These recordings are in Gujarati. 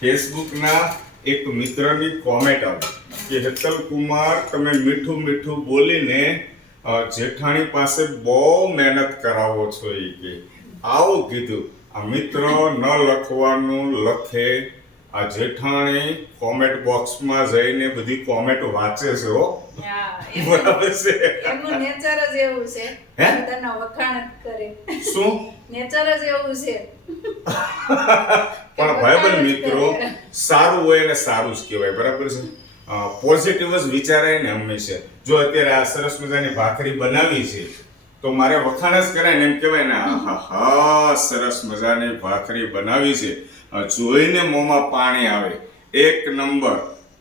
ફેસબુકના એક મિત્રની કોમેન્ટ આવી કે હેતલ કુમાર તમે મીઠું મીઠું બોલીને જેઠાણી પાસે બહુ મહેનત કરાવો છો. એ કે આવું કીધું. આ મિત્ર ન લખવાનું લખે. આ જેઠાણી કોમેન્ટ બોક્સમાં જઈને બધી કોમેન્ટ વાંચે છે. હો બરાબર છે, એમનું નેચર જ એવું છે. હે બધાના વખાણ કરે. શું નેચર જ એવું છે. પણ ભાઈબંધ મિત્રો સારું હોય ને સારું જ કહેવાય. બરાબર છે, પોઝિટિવ જ વિચારાય ને હંમેશા. જો અત્યારે આ સરસ મજાની ભાખરી બનાવી છે તો મારે વખાણ જ કરાય ને એમ કહેવાય ને આહા સરસ મજાની ભાખરી બનાવી છે, જોઈને મોંમાં પાણી આવે. એક નંબર,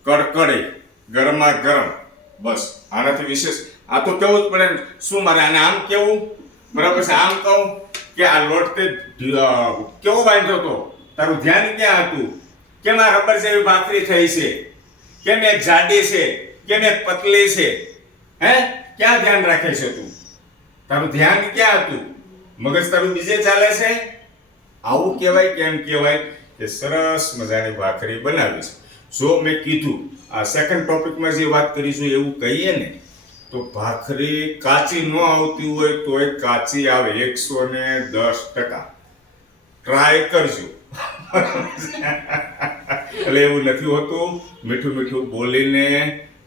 કડકડી, ગરમા ગરમ. બસ આનાથી વિશેષ આ તો કેવું જ પડે ને. શું મારે આને આમ કેવું? બરાબર છે, આમ કહું કે આ લોટ તે કેવો બાંધ્યો હતો, તારું ધ્યાન ક્યાં હતું? કેમ આ રબર જેવી ભાખરી થઈ છે? કેમ એક જાડી છે, કેમ એક પતલી છે? હે, ક્યાં ધ્યાન રાખે છે તું? તારું ધ્યાન ક્યાં હતું? મગજ તારું બીજે ચાલે છે? આવું કહેવાય કેમ કહેવાય કે સરસ મજાની ભાખરી બનાવી છે. જો મેં કીધું આ સેકન્ડ ટોપિકમાં જે વાત કરીશું એવું કહીએ ને તો ભાખરી કાચી ન આવતી હોય તોય કાચી આવે 110%. ટ્રાય કરજો. એટલે એવું નથી હોતું મીઠું મીઠું બોલીને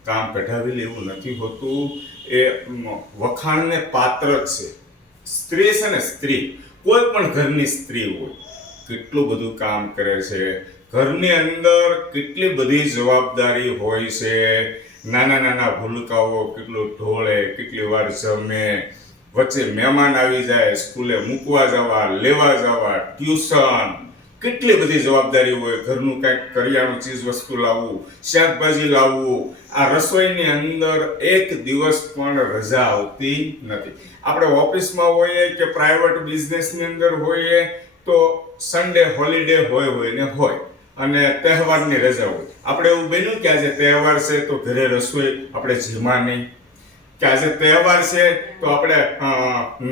કામ કઢાવી લેવું નથી હોતું. એ વખાણને પાત્ર જ છે. સ્ત્રી છે ને, સ્ત્રી કોઈ પણ ઘરની સ્ત્રી હોય કેટલું બધું કામ કરે છે, ઘરની અંદર કેટલી બધી જવાબદારી હોય છે. નાના નાના ભૂલકાઓ કેટલું ઢોળે, કેટલી વાર જમે, વચ્ચે મહેમાન આવી જાય, સ્કૂલે મૂકવા જવા, લેવા જવા, ટ્યુશન, કેટલી બધી જવાબદારી હોય. ઘરનું કંઈક કરિયાણું ચીજ વસ્તુ લાવવું, શાકભાજી લાવવું. આ રસોઈની અંદર એક દિવસ પણ રજા આવતી નથી. આપણે ઓફિસમાં હોઈએ કે પ્રાઇવેટ બિઝનેસની અંદર હોઈએ તો સન્ડે હોલિડે હોય ને હોય, અને તહેવારની રજા હોય. આપણે એવું બન્યું કે આજે તહેવાર છે તો ઘરે રસોઈ આપણે જમા નહીં, કે આજે તહેવાર છે તો આપણે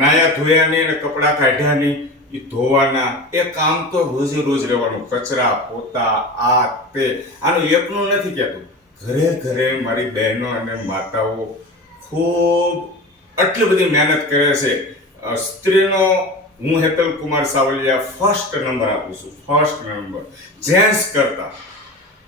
નાયા ધોયા નહીં અને કપડાં કાઢ્યા નહીં, એ ધોવાના. એ કામ તો રોજે રોજ રહેવાનું. કચરા પોતા આ તે. આનું એકનું નથી કહેતું. ઘરે ઘરે મારી બહેનો અને માતાઓ ખૂબ આટલી બધી મહેનત કરે છે. સ્ત્રીનો હું હેતલ કુમાર સાવલિયા ફર્સ્ટ નંબર આપું છું, ફર્સ્ટ નંબર જેન્ટ્સ કરતા.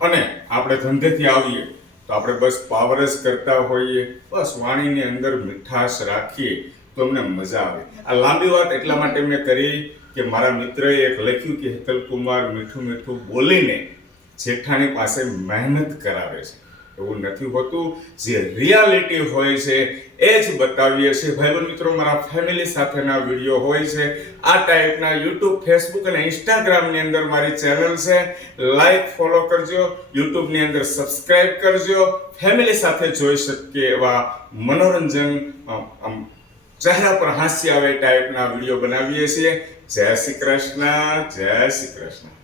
અને આપણે ધંધેથી આવીએ તો આપણે બસ પાવર જ કરતા હોઈએ, બસ વાણીની અંદર મીઠાશ રાખીએ તો અમને મજા આવે. આ લાંબી વાત એટલા માટે મેં કરી કે મારા મિત્રએ એક લખ્યું કે હેતલ કુમાર મીઠું મીઠું બોલીને જેઠાણી પાસે મહેનત કરાવે છે. એવું નથી હોતું. જે રિયાલિટી હોય છે એ જ બતાવીએ છીએ. ભાઈબંધ મિત્રો, મારા ફેમિલી સાથેના વિડીયો હોય છે. આ ટાઈપના યુટ્યુબ, ફેસબુક અને ઇન્સ્ટાગ્રામની અંદર મારી ચેનલ છે. લાઈક, ફોલો કરજો. યુટ્યુબની અંદર સબસ્ક્રાઇબ કરજો. ફેમિલી સાથે જોઈ શકીએ એવા મનોરંજન, ચહેરા પર હાસ્ય આવે ટાઈપના વિડીયો બનાવીએ છીએ. જય શ્રી કૃષ્ણ, જય શ્રી કૃષ્ણ.